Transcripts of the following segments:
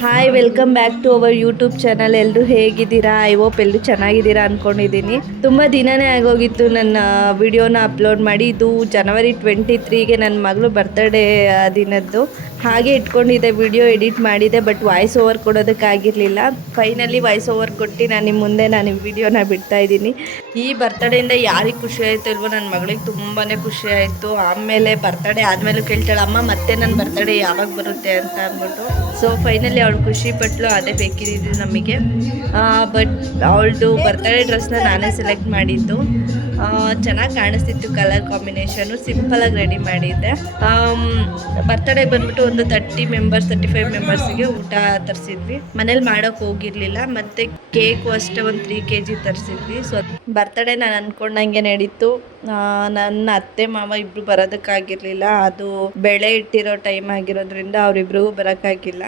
Hi welcome back to our YouTube channel ಎಲ್ಲರೂ ಹೇಗಿದ್ದೀರಾ? I hope ಎಲ್ಲರೂ ಚೆನ್ನಾಗಿದ್ದೀರಾ ಅಂದ್ಕೊಂಡಿದ್ದೀನಿ ತುಂಬ ದಿನನೇ ಆಗೋಗಿತ್ತು ನನ್ನ ವಿಡಿಯೋನ ಅಪ್ಲೋಡ್ ಮಾಡಿ. ಇದು ಜನವರಿ ಟ್ವೆಂಟಿ ತ್ರೀಗೆ ನನ್ನ ಮಗಳು ಬರ್ತ್ಡೇ ದಿನದ್ದು. ಹಾಗೆ ಇಟ್ಕೊಂಡಿದ್ದೆ ವಿಡಿಯೋ ಎಡಿಟ್ ಮಾಡಿದೆ ಬಟ್ ವಾಯ್ಸ್ ಓವರ್ ಕೊಡೋದಕ್ಕಾಗಿರಲಿಲ್ಲ. ಫೈನಲಿ ವಾಯ್ಸ್ ಓವರ್ ಕೊಟ್ಟು ನಾನು ನಿಮ್ಮ ಮುಂದೆ ನಾನು ವಿಡಿಯೋನ ಬಿಡ್ತಾ ಇದ್ದೀನಿ. ಈ ಬರ್ತಡೇಯಿಂದ ಯಾರಿಗೆ ಖುಷಿ ಆಯಿತು ಇಲ್ವೋ ನನ್ನ ಮಗಳಿಗೆ ತುಂಬಾ ಖುಷಿ ಆಯಿತು. ಆಮೇಲೆ ಬರ್ತಡೇ ಆದಮೇಲೂ ಕೇಳ್ತಾಳೆ, ಅಮ್ಮ, ಮತ್ತೆ ನನ್ನ ಬರ್ತಡೇ ಯಾವಾಗ ಬರುತ್ತೆ? ಅಂತ ಅಂದ್ಬಿಟ್ಟು. ಸೊ ಫೈನಲಿ ಅವಳು ಖುಷಿ ಪಟ್ಲು, ಅದೇ ಬೇಕಿದ್ದು ನಮಗೆ. ಬಟ್ ಅವಳದು ಬರ್ತಡೇ ಡ್ರೆಸ್ನ ನಾನೇ ಸೆಲೆಕ್ಟ್ ಮಾಡಿದ್ದು. ಚೆನ್ನಾಗಿ ಕಾಣಿಸ್ತಿತ್ತು ಕಲರ್ ಕಾಂಬಿನೇಷನು ಸಿಂಪಲಾಗಿ ರೆಡಿ ಮಾಡಿದ್ದೆ. ಬರ್ತಡೇ ಬಂದ್ಬಿಟ್ಟು ಒಂದು ತರ್ಟಿ ಮೆಂಬರ್ಸ್ ತರ್ಟಿ ಫೈವ್ ಮೆಂಬರ್ಸಿಗೆ ಊಟ ತರಿಸಿದ್ವಿ. ಮನೇಲಿ ಮಾಡೋಕೆ ಹೋಗಿರಲಿಲ್ಲ, ಮತ್ತು ಕೇಕು ಅಷ್ಟೇ ಒಂದು ತ್ರೀ ಕೆ ಜಿ ತರಿಸಿದ್ವಿ. ಸೊ ಬರ್ತಡೇ ನಾನು ಅಂದ್ಕೊಂಡಂಗೆ ನಡೀತು. ನನ್ನ ಅತ್ತೆ, ಮಾವ ಇಬ್ಬರು ಬರೋದಕ್ಕಾಗಿರಲಿಲ್ಲ. ಅದು ಬೆಳೆ ಇಟ್ಟಿರೋ ಟೈಮ್ ಆಗಿರೋದ್ರಿಂದ ಅವರಿಬ್ರಿಗೂ ಬರೋಕ್ಕಾಗಿಲ್ಲ.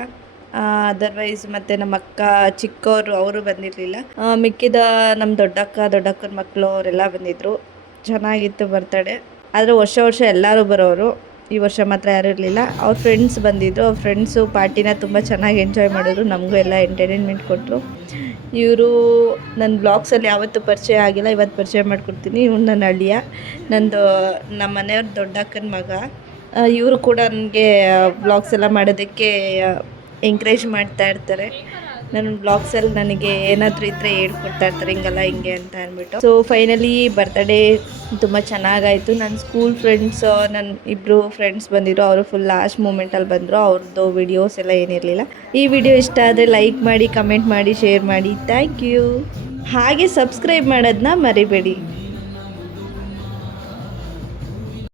ಅದರ್ವೈಸ್ ಮತ್ತು ನಮ್ಮ ಅಕ್ಕ ಚಿಕ್ಕವರು ಅವರು ಬಂದಿರಲಿಲ್ಲ. ಮಿಕ್ಕಿದ ನಮ್ಮ ದೊಡ್ಡಕ್ಕ, ದೊಡ್ಡಕ್ಕನ ಮಕ್ಕಳು ಅವರೆಲ್ಲ ಬಂದಿದ್ದರು ಚೆನ್ನಾಗಿತ್ತು ಬರ್ತಡೆ ಆದರೆ ವರ್ಷ ವರ್ಷ ಎಲ್ಲರೂ ಬರೋರು. ಈ ವರ್ಷ ಮಾತ್ರ ಯಾರು ಇರಲಿಲ್ಲ. ಅವ್ರ ಫ್ರೆಂಡ್ಸ್ ಬಂದಿದ್ದರು ಅವ್ರ ಫ್ರೆಂಡ್ಸು ಪಾರ್ಟಿನ ತುಂಬ ಚೆನ್ನಾಗಿ ಎಂಜಾಯ್ ಮಾಡಿದ್ರು. ನಮಗೂ ಎಲ್ಲ ಎಂಟರ್ಟೈನ್ಮೆಂಟ್ ಕೊಟ್ಟರು ಇವರು ನನ್ನ ಬ್ಲಾಗ್ಸಲ್ಲಿ ಯಾವತ್ತೂ ಪರಿಚಯ ಆಗಿಲ್ಲ. ಇವತ್ತು ಪರಿಚಯ ಮಾಡ್ಕೊಡ್ತೀನಿ. ಇವ್ನು ನನ್ನ ಅಳಿಯ. ನಂದು ನಮ್ಮ ಮನೆಯವ್ರ ದೊಡ್ಡಕ್ಕನ ಮಗ. ಇವರು ಕೂಡ ನನಗೆ ಬ್ಲಾಗ್ಸ್ ಎಲ್ಲ ಮಾಡೋದಕ್ಕೆ ಎಂಕರೇಜ್ ಮಾಡ್ತಾ ಇರ್ತಾರೆ. ನನ್ನ ಬ್ಲಾಗ್ಸಲ್ಲಿ ನನಗೆ ಏನಾದರೂ ಇದ್ದರೆ ಹೇಳ್ಕೊಡ್ತಾ ಇರ್ತಾರೆ, ಹಿಂಗಲ್ಲ ಹಿಂಗೆ ಅಂತ ಅಂದ್ಬಿಟ್ಟು. ಸೊ ಫೈನಲಿ ಬರ್ತಡೇ ತುಂಬ ಚೆನ್ನಾಗಾಯಿತು. ನನ್ನ ಸ್ಕೂಲ್ ಫ್ರೆಂಡ್ಸ್ ನನ್ನ ಇಬ್ಬರು ಫ್ರೆಂಡ್ಸ್ ಬಂದಿದ್ರು, ಅವರು ಫುಲ್ ಲಾಸ್ಟ್ ಮೂಮೆಂಟಲ್ಲಿ ಬಂದರು. ಅವ್ರದ್ದು ವಿಡಿಯೋಸ್ ಎಲ್ಲ ಏನಿರಲಿಲ್ಲ. ಈ ವಿಡಿಯೋ ಇಷ್ಟ ಆದರೆ ಲೈಕ್ ಮಾಡಿ ಕಮೆಂಟ್ ಮಾಡಿ ಶೇರ್ ಮಾಡಿ. ಥ್ಯಾಂಕ್ ಯು ಹಾಗೆ ಸಬ್ಸ್ಕ್ರೈಬ್ ಮಾಡೋದನ್ನ ಮರಿಬೇಡಿ.